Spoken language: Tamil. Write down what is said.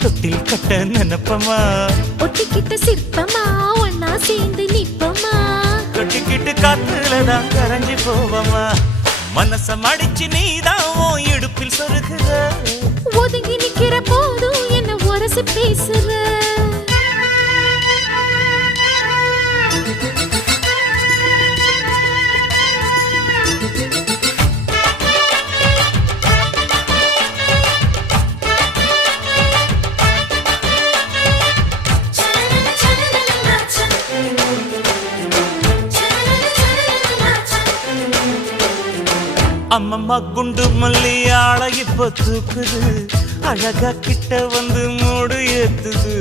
தொட்டில் கட்ட நினைப்பமா ஒட்டிக்கிட்ட சிற்பமா ஒன்னா சேர்ந்து நிப்பமா தொட்டிக்கிட்டு காத்துலதான் கரைஞ்சி போவமா மனச மடிச்சு நீதான் உன் இடுப்பில் சொருகுற ஒதுங்கி நிக்கிற போதும் என்ன உரசி பேசுற அம்மம்மா குண்டு மல்லி ஆள இப்ப தூக்குது அழகா கிட்ட வந்து மூடு ஏத்துது